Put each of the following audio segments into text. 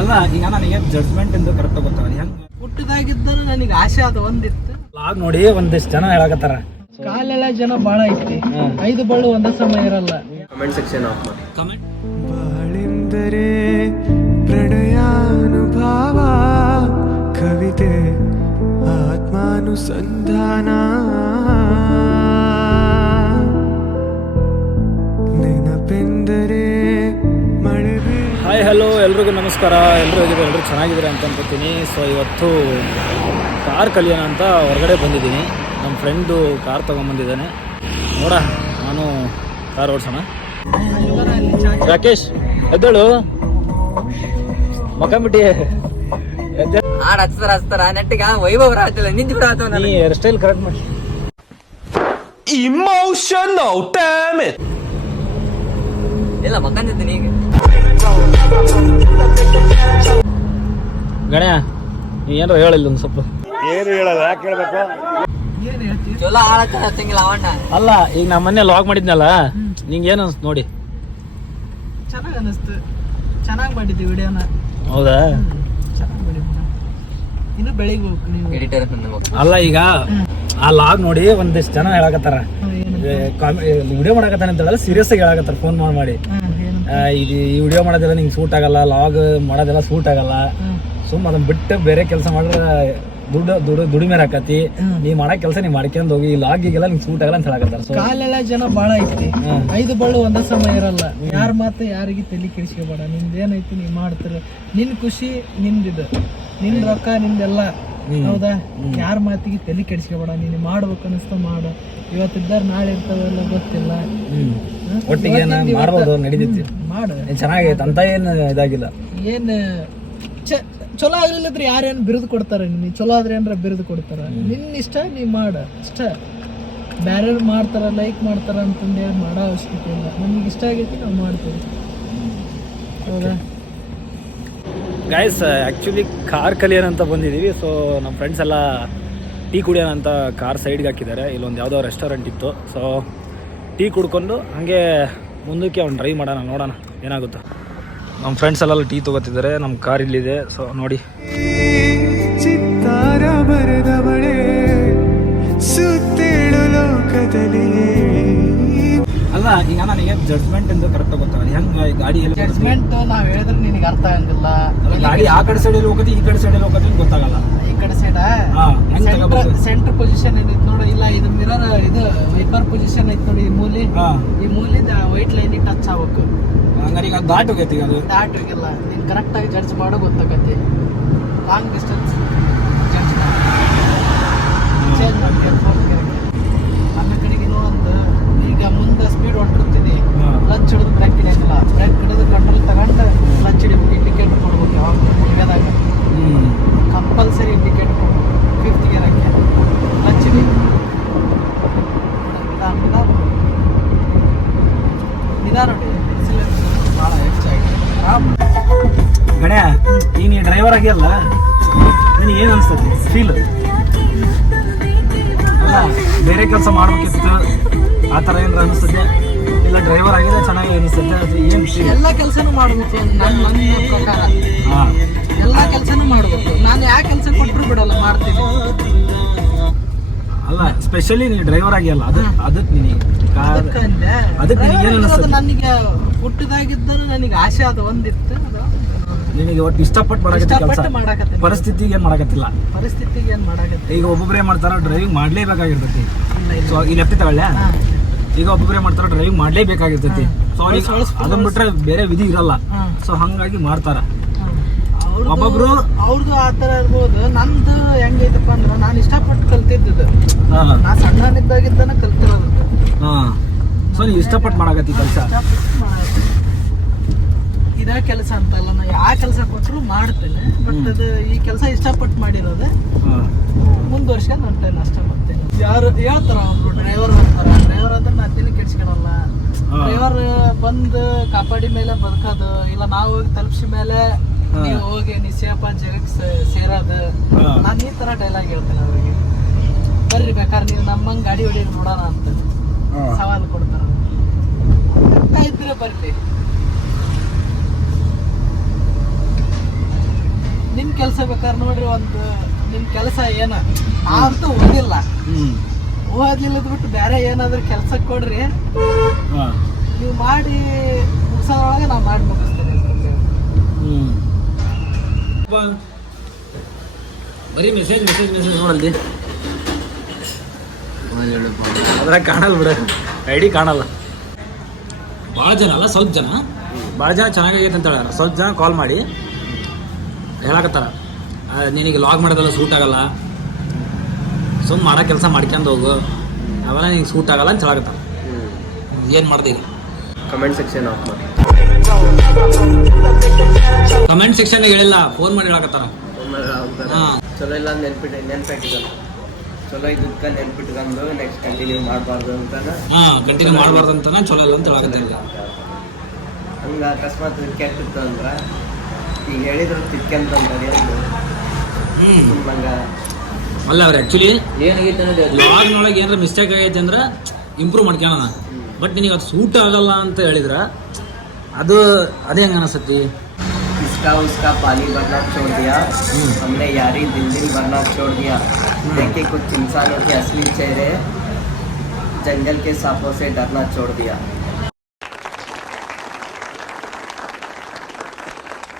ಅಲ್ಲ ಈಗ ನನಗೆ ಜಡ್ಜ್ಮೆಂಟ್ ಎಂದು ಕರೆಕ್ಟ್ ಗೊತ್ತಾಗಲ್ಲ. ಹೆಂಗೆ ಹುಟ್ಟಿದಾಗಿದ್ದರೂ ನನಗೆ ಆಸೆ ಅದು ಒಂದಿತ್ತು. ಲಾಗ್ ನೋಡಿ ಒಂದಿಷ್ಟು ಜನ ಹೇಳಕತ್ತಾರ ಕಾಲೆಲ್ಲ ಜನ ಬಾಳ ಐತಿ, 5 ಬಳ್ಳು ಒಂದೇ ಸಮಯ ಇರಲ್ಲ. ಕಮೆಂಟ್ ಸೆಕ್ಷನ್ ಆಫ್ ಮಾಡಿ. ಕಮೆಂಟ್ ಬಾಳೆಂದರೆ ಪ್ರಣಯಾನುಭಾವ, ಕವಿತೆ ಆತ್ಮಾನುಸಂಧಾನ, ನೆನಪೆಂದರೆ ಮಳೆ. ಹಾಯ್ ಹಲೋ ಎಲ್ರಿಗೂ ನಮಸ್ಕಾರ. ಎಲ್ಲರೂ ಹೇಗಿದ್ದಾರೆ? ಎಲ್ಲರೂ ಚೆನ್ನಾಗಿದ್ದಾರೆ ಅಂತ ಅನ್ಕೋತೀನಿ. ಸೊ ಇವತ್ತು ಕಾರ್ ಕಲಿಯೋಣ ಅಂತ ಹೊರಗಡೆ ಬಂದಿದ್ದೀನಿ. ನಮ್ಮ ಫ್ರೆಂಡು ಕಾರ್ ತೊಗೊಂಬಂದಿದ್ದಾನೆ. ನೋಡ ನಾನು ಕಾರ್ ಓಡಿಸೋಣ. ರಾಕೇಶ್ ಎದ್ದೇಳು, ಮಕ್ಕಂಬಿಟ್ಟಿ ಹಾಡು ಹಚ್ತಾರ ನೆಟ್ಟಿಗ ವೈಭವ ರಾಜಲ್ಲ ನಿಂತು ಬಿಡ. ನೀ ಹೇರ್ ಸ್ಟೈಲ್ ಕರೆಕ್ಟ್ ಮಾಡಿ. ಇಮೋಷನಲ್ ಡ್ಯಾಮೇಜ್ ಇಲ್ಲ ಮಕ್ಕಂದಿದ್ದೀನಿ ಈಗ. ಗಣ್ಯ ನೀ ಏನಾರ ಹೇಳಿಲ್ಲ ಒಂದು ಸ್ವಲ್ಪ. ಏನು ಹೇಳಲ್ಲ, ಯಾಕೆ ಹೇಳ್ಬೇಕು? ಚಲೋ ಹಾಳಕ್ಕ ಹತ್ತಂಗಿಲ್ಲ ಅವಣ್ಣ. ಅಲ್ಲ ಈಗ ನಾ ಮೊನ್ನೆ ಲಾಗ್ ಮಾಡಿದ್ನಲ್ಲ, ನಿಂಗೆ ಏನು ಅನ್ಸ್ತು ನೋಡಿ? ಚೆನ್ನಾಗ್ ಅನಿಸ್ತು, ಚೆನ್ನಾಗಿ ಮಾಡಿದ್ವಿ ವಿಡಿಯೋನ. ಹೌದಾ? ಚೆನ್ನಾಗಿ ಮಾಡಿದ್ವಿ. ಇನ್ನು ಬೆಳಿಗ್ಗೆ ಹೋಗ್ಬೇಕು ನೀವು ಎಡಿಟರ್. ಅಲ್ಲ ಈಗ ಆ ಲಾಗ್ ನೋಡಿ ಒಂದಿಷ್ಟು ಜನ ಹೇಳಕತ್ತಾರ, ವಿಡಿಯೋ ಮಾಡಕತ್ತಾನೆ ಅಂತ ಹೇಳಲ್ಲ, ಸೀರಿಯಸ್ ಆಗಿ ಹೇಳಕತ್ತಾರ ಫೋನ್ ಮಾಡಿ. ಇದು ಈ ವಿಡಿಯೋ ಮಾಡೋದೆಲ್ಲ ನಿಂಗೆ ಸೂಟ್ ಆಗಲ್ಲ, ಲಾಗ್ ಮಾಡೋದೆಲ್ಲ ಸೂಟ್ ಆಗಲ್ಲ, ಸುಮ್ಮ ಅದನ್ನ ಬಿಟ್ಟು ಬೇರೆ ಕೆಲಸ ಮಾಡಿದ್ರೆ ದುಡಿಮೆ ಹಾಕತಿ, ನೀ ಮಾಡೋ ಕೆಲಸ ನೀ ಮಾಡ್ಕೊಂಡ್ ಹೋಗಿ, ಈ ಲಾಗಿಗೆಲ್ಲ ನಿಂಗೆ ಸೂಟ್ ಆಗಲ್ಲ ಅಂತ ಹೇಳಕತ್ತಾರ. ಕಾಲೆಲ್ಲ ಜನ ಬಾಳ ಐತಿ, 5 ಬಳ್ಳು ಒಂದೇ ಸಮಯ ಇರಲ್ಲ. ಯಾರ ಮಾತು ಯಾರಿಗೆ ತಲೆ ಕೆಡಿಸ್ಕೋಬೇಡ. ನಿಂದೇನೈತಿ ನೀ ಮಾಡ್ತೀರ, ನಿನ್ ಖುಷಿ ನಿಂದಿದು, ನಿನ್ ರೊಕ್ಕ ನಿಂದೆಲ್ಲ. ಹೌದಾ? ಯಾರ ಮಾತಿಗೆ ತಲೆ ಕೆಡಿಸ್ಕೋಬೇಡ. ನೀನು ಮಾಡ್ಬೇಕು ಅನಿಸ್ತಾ ಮಾಡು. ಇವತ್ತಿದ್ದಾರ ನಾಳೆ ಇರ್ತಾವೆಲ್ಲ ಗೊತ್ತಿಲ್ಲ. ಒಟ್ಟಿಗೆ ಮಾಡ್ಬೋದು, ನಡೀತೈತಿ, ಮಾಡು. ಚೆನ್ನಾಗೈತೆ ಅಂತ ಏನು ಇದಾಗಿಲ್ಲ. ಏನ್ ಚಲೋ ಆಗ್ಲಿಲ್ಲದ್ರೆ ಯಾರೇನು ಬಿರುದು ಕೊಡ್ತಾರ? ನೀ ಚಲೋ ಆದ್ರೆ ಏನಾರ ಬಿರುದು ಕೊಡ್ತಾರ? ನಿನ್ನ ಇಷ್ಟ, ನೀ ಮಾಡ ಇಷ್ಟ. ಬ್ಯಾರೆಯವ್ರು ಮಾಡ್ತಾರ, ಲೈಕ್ ಮಾಡ್ತಾರ ಅಂತಂದು ಹೇಳಿ ಮಾಡೋ ಅವಶ್ಯಕತೆ ಇಲ್ಲ. ನಮ್ಗೆ ಇಷ್ಟ ಆಗೈತಿ, ನಾವು ಮಾಡ್ತೀವಿ. ಹೌದಾ ಗೈಸ್? ಆ್ಯಕ್ಚುಲಿ ಕಾರ್ ಕಲಿಯೋಣ ಅಂತ ಬಂದಿದ್ದೀವಿ. ಸೊ ನಮ್ಮ ಫ್ರೆಂಡ್ಸ್ ಎಲ್ಲ ಟೀ ಕುಡಿಯೋಣ ಅಂತ ಕಾರ್ ಸೈಡ್ಗೆ ಹಾಕಿದ್ದಾರೆ. ಇಲ್ಲೊಂದು ಯಾವುದೋ ರೆಸ್ಟೋರೆಂಟ್ ಇತ್ತು. ಸೊ ಟೀ ಕುಡ್ಕೊಂಡು ಹಾಗೆ ಮುಂದಕ್ಕೆ ಅವ್ನು ಡ್ರೈವ್ ಮಾಡೋಣ, ನೋಡೋಣ ಏನಾಗುತ್ತೋ. ನಮ್ಮ ಫ್ರೆಂಡ್ಸ್ ಎಲ್ಲ ಟೀ ತೊಗೋತಿದ್ದಾರೆ, ನಮ್ಮ ಕಾರ್ ಇಲ್ಲಿದೆ. ಸೊ ನೋಡಿ, ಚಿತ್ತಾರ ಬರೆದವಳೆ ಸುತ್ತೇಳು ಲೋಕದಲ್ಲಿ. ಅಲ್ಲ ಈಗ ನನಗೆ ಜಡ್ಜ್ಮೆಂಟ್ ಎಂದು ಕರೆಕ್ಟ್ ಗೊತ್ತಾಗಲ್ಲ. ಹೆಂಗೆ ಗಾಡಿ ಜಡ್ಜ್ಮೆಂಟ್ ನಾವ್ ಹೇಳಿದ್ರೆ ನಿನಗೆ ಅರ್ಥ ಆಗಂಗಿಲ್ಲ. ಗಾಡಿ ಆ ಕಡೆ ಸೈಡಲ್ಲಿ ಹೋಗತಿ, ಈ ಕಡೆ ಸೈಡಲ್ಲಿ ಹೋಗತಿ ಗೊತ್ತಾಗಲ್ಲ. ಈ ಕಡೆ ಸೈಡ ಸೆಂಟರ್ ಪೊಸಿಷನ್ ಏನೈತಿ ನೋಡು. ಇಲ್ಲ ಇದು ಮಿರರ್, ಇದು ವೈಪರ್ ಪೊಸಿಷನ್ ಐತಿ ನೋಡಿ. ಈ ಮೂಲಿದ ವೈಟ್ ಲೈನ್ ಟಚ್ ಆಗ್ಬೇಕು. ಹಂಗಾರೆ ಈಗ ದಾಟ್ ಹೋಗೈತಿ, ಅದು ದಾಟ್ ಹೋಗಿಲ್ಲ. ನೀನ್ ಕರೆಕ್ಟ್ ಆಗಿ ಜಡ್ಜ್ ಮಾಡೋ ಗೊತ್ತಾಗತ್ತೆ. ಲಾಂಗ್ ಡಿಸ್ಟೆನ್ಸ್ ಜಡ್ಜ್ ಚೇಂಜ್ ಮಾಡ್ತೀವಿ. ನನ್ನ ಕಡೆಗೆ ಒಂದು ಈಗ ಮುಂದೆ ಸ್ಪೀಡ್ ಹೊಟ್ಟಿರ್ತೀನಿ, ಕ್ಲಚ್ ಹಿಡಿದು ಬ್ರೇಕ್ ಹಿಡಿಯಂಗಿಲ್ಲ. ಬ್ರೇಕ್ ಹಿಡಿದು ಕಂಟ್ರೋಲ್ ತಗೊಂಡು ಕ್ಲಚ್ ಹಿಡಿಬೇಕು. ಇಂಡಿಕೇಟರ್ ಕೊಡ್ಬೇಕು ಯಾವಾಗ ಮುಗಿಯೋದಾಗ. ಕಂಪಲ್ಸರಿ ಇಂಡಿಕೇಟರ್ ಕೊಡ್ಬೇಕು. 5th ಗೇರ್ ಹಾಕಿ ಕ್ಲಚ್ ಹಿಡಿ. ನಿಧಾನ ನೋಡಿ, ಭಾಳ ಹೆಚ್ಚಾಗಿ ಗಣ್ಯ. ಈಗ ನೀ ಡ್ರೈವರ್ ಆಗಿಲ್ಲ, ನಿನಗೆ ಏನು ಅನಿಸ್ತದೆ ಫೀಲ್? ಅಲ್ಲ ಬೇರೆ ಕೆಲಸ ಮಾಡ್ಬೇಕಿತ್ತು ಆ ಥರ ಏನಾರ ಅನಿಸ್ತದೆ? ಇಲ್ಲ ಡ್ರೈವರ್ ಆಗಿದೆ ಚೆನ್ನಾಗಿ ಅನಿಸ್ತದೆ? ಅದು ಏನು ಫೀಲ್? ಎಲ್ಲ ಕೆಲಸನೂ ಮಾಡ್ಬೇಕು. ನನ್ನ ಪ್ರಕಾರ ಎಲ್ಲ ಕೆಲಸನೂ ಮಾಡ್ಬೇಕು. ನಾನು ಯಾವ ಕೆಲಸ ಕೊಟ್ಟರು ಬಿಡಲ್ಲ, ಮಾಡ್ತೀನಿ. ಅಲ್ಲ ಸ್ಪೆಷಲಿ ನೀ ಡ್ರೈವರ್ ಆಗಿಲ್ಲ, ಅದಕ್ಕೆ ನಿನಗೆ ಏನು ಅನಿಸ್ತದೆ? ನನಗೆ ಹುಟ್ಟಿದಾಗಿದ್ದರೂ ನನಗೆ ಆಸೆ ಅದು ಒಂದಿತ್ತು. ನಿನಗೆ ಒಟ್ಟು ಇಷ್ಟಪಟ್ಟು ಮಾಡಕತ್ತಿ, ಪರಿಸ್ಥಿತಿಗೆ ಏನು ಮಾಡಕತ್ತಿಲ್ಲ. ಪರಿಸ್ಥಿತಿಗೆ ಏನು ಮಾಡಕತ್ತಿ? ಈಗ ಒಬ್ಬೊಬ್ಬರು ಏನು ಮಾಡ್ತಾರ, ಡ್ರೈವಿಂಗ್ ಮಾಡಲೇಬೇಕಾಗಿರ್ತೈತಿ. ಸೊ ಈ ಲೆಫ್ಟ್ ತಗೊಳ್ಳ, ಈಗ ಒಬ್ಬೊಬ್ಬರು ಏನು ಮಾಡ್ತಾರ, ಡ್ರೈವಿಂಗ್ ಮಾಡಲೇಬೇಕಾಗಿರ್ತೈತಿ. ಸೊ ಅದನ್ನ ಬಿಟ್ರೆ ಬೇರೆ ವಿಧಿ ಇರಲ್ಲ. ಸೊ ಹಂಗಾಗಿ ಮಾಡ್ತಾರ ಒಬ್ಬೊಬ್ರು. ಅವ್ರದ್ದು ಆ ಥರ ಇರ್ಬೋದು. ನಂದು ಹೆಂಗೈತಪ್ಪ ಅಂದ್ರೆ, ನಾನು ಇಷ್ಟಪಟ್ಟು ಕಲ್ತಿದ್ದು. ನಾ ಸಣ್ಣನಿದ್ದಾಗಿದ್ದಾನ ಕಲ್ತಿರೋದು. ಸೊ ನೀವು ಇಷ್ಟಪಟ್ಟು ಮಾಡಕತ್ತಿ ಕೆಲಸ. ಇದೇ ಕೆಲಸ ಅಂತಲ್ಲ, ನಾ ಯಾವ ಕೆಲಸ ಕೊಟ್ಟರು ಮಾಡ್ತೇನೆ. ಬಟ್ ಅದು ಈ ಕೆಲಸ ಇಷ್ಟಪಟ್ಟು ಮಾಡಿರೋದು ಮುಂದುವರ್ಸ್ಕೊಂಡು ಹೊಂಟೇನೆ ಅಷ್ಟೇ. ಮಾಡ್ತೇನೆ. ಯಾರು ಹೇಳ್ತಾರ, ಒಬ್ರು ಡ್ರೈವರ್ ಬರ್ತಾರ, ಡ್ರೈವರ್ ಅಂದ್ರೆ ನಾ ತಿಳಿ ಕೆಡ್ಸ್ಕೊಳಲ್ಲ. ಡ್ರೈವರ್ ಬಂದು ಕಾಪಾಡಿ ಮೇಲೆ ಬದುಕೋದು, ಇಲ್ಲ ನಾವು ಹೋಗಿ ತಲುಪಿಸಿ ಮೇಲೆ ನೀವು ಹೋಗಿ ನೀ ಸೇಫ್ ಜಗಕ್ಕೆ ಸೇರೋದು. ನಾನು ಈ ಥರ ಡೈಲಾಗ್ ಹೇಳ್ತೇನೆ ಅವ್ರಿಗೆ. ಬರ್ರಿ ಬೇಕಾದ್ರೆ ನೀವು ನಮ್ಮಂಗೆ ಗಾಡಿ ಹೊಡಿಯೋದು ನೋಡೋಣ ಅಂತ ಸವಾಲು ಕೊಡ್ತಾರ. ಇದ್ರೆ ಬರ್ರಿ. ನಿಮ್ ಕೆಲಸ ಬೇಕಾದ್ರೆ ನೋಡ್ರಿ, ಒಂದು ನಿಮ್ ಕೆಲಸ ಏನ ಅಂತೂ ಓದಿಲ್ಲ, ಓದ್ಲಿಲ್ಲದ್ ಬಿಟ್ಟು ಬೇರೆ ಏನಾದ್ರು ಕೆಲ್ಸಕ್ಕೆ ಕೊಡ್ರಿ, ನೀವು ಮಾಡಿ ಮುಗಿಸೋದ್ರೊಳಗೆ ನಾವು ಮಾಡಿ ಮುಗಿಸ್ತೇನೆ ಅಂತ. ಬರೀ ಮೆಸೇಜ್ ನೋಡಲ್ದಿ, ಅದ್ರಾಗ ಕಾಣಲ್ಲ ಬಿಡ, ಐಡಿ ಕಾಣಲ್ಲ. ಭಾಳ ಜನ ಅಲ್ಲ, ಸ್ವಲ್ಪ ಜನ, ಭಾಳ ಜನ ಚೆನ್ನಾಗೈತೆ ಅಂತ ಹೇಳ, ಸ್ವಲ್ಪ ಜನ ಕಾಲ್ ಮಾಡಿ ಹೇಳಕತ್ತಾರ ನಿನಗೆ ಲಾಗ್ ಮಾಡೋದೆಲ್ಲ ಸೂಟ್ ಆಗಲ್ಲ, ಸುಮ್ಮನೆ ಮಾಡೋ ಕೆಲಸ ಮಾಡ್ಕೊಂಡು ಹೋಗು, ಅವೆಲ್ಲ ನಿಂಗೆ ಸೂಟ್ ಆಗಲ್ಲ ಅಂತ ಹೇಳಕತ್ತಾರ. ಏನು ಮಾಡ್ತೀವಿ? ಕಮೆಂಟ್ ಸೆಕ್ಷನ್ ಆಫ್ ಮಾಡಿ. ಕಮೆಂಟ್ ಸೆಕ್ಷನ್ ಹೇಳಿಲ್ಲ, ಫೋನ್ ಮಾಡಿ ಹೇಳಕತ್ತಾರ. ಚಲೋ ಇಲ್ಲ ನೆನ್ಪಿಟ್ಟಿದ್ದಲ್ಲ, ಚಲೋ ಇದ್ದಕ್ಕ ನೆನ್ಪಿಟ್ಕೊಂಡು ನೆಕ್ಸ್ಟ್ ಕಂಟಿನ್ಯೂ ಮಾಡಬಾರ್ದು ಅಂತ. ಕಂಟಿನ್ಯೂ ಮಾಡಬಾರ್ದು ಅಂತಾನೆ ಚಲೋ ಇಲ್ಲ ಅಂತ ಹೇಳಕತ್ತಿಲ್ಲ. ಹಂಗೆ ಅಕಸ್ಮಾತ್ ಕೆಟ್ಟಿತ್ತು ಅಂದ್ರೆ ಈಗ ಹೇಳಿದ್ರು ತಿಕ್ಕೆಂತಂದ್ರೆ ಹಂಗೆ ಅಲ್ಲ, ಅವ್ರು ಆ್ಯಕ್ಚುಲಿ ಲಾಗ್ನೊಳಗೆ ಏನಾರ ಮಿಸ್ಟೇಕ್ ಆಗೈತೆ ಅಂದ್ರೆ ಇಂಪ್ರೂವ್ ಮಾಡ್ಕೊಳ್ಳೋಣ. ಬಟ್ ನಿನಗೆ ಅದು ಸೂಟ್ ಆಗಲ್ಲ ಅಂತ ಹೇಳಿದ್ರೆ ಅದು ಅದೇ ಹೆಂಗೆ ಅನಿಸ್ತತಿ? इसका उसका पानी भरना छोड़ दिया, हमने यारी दिल दिल भरना छोड़ दिया, देखे कुछ इंसानों के असली चेहरे, जंगल के सांपों से डरना छोड़ दिया.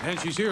And she's here.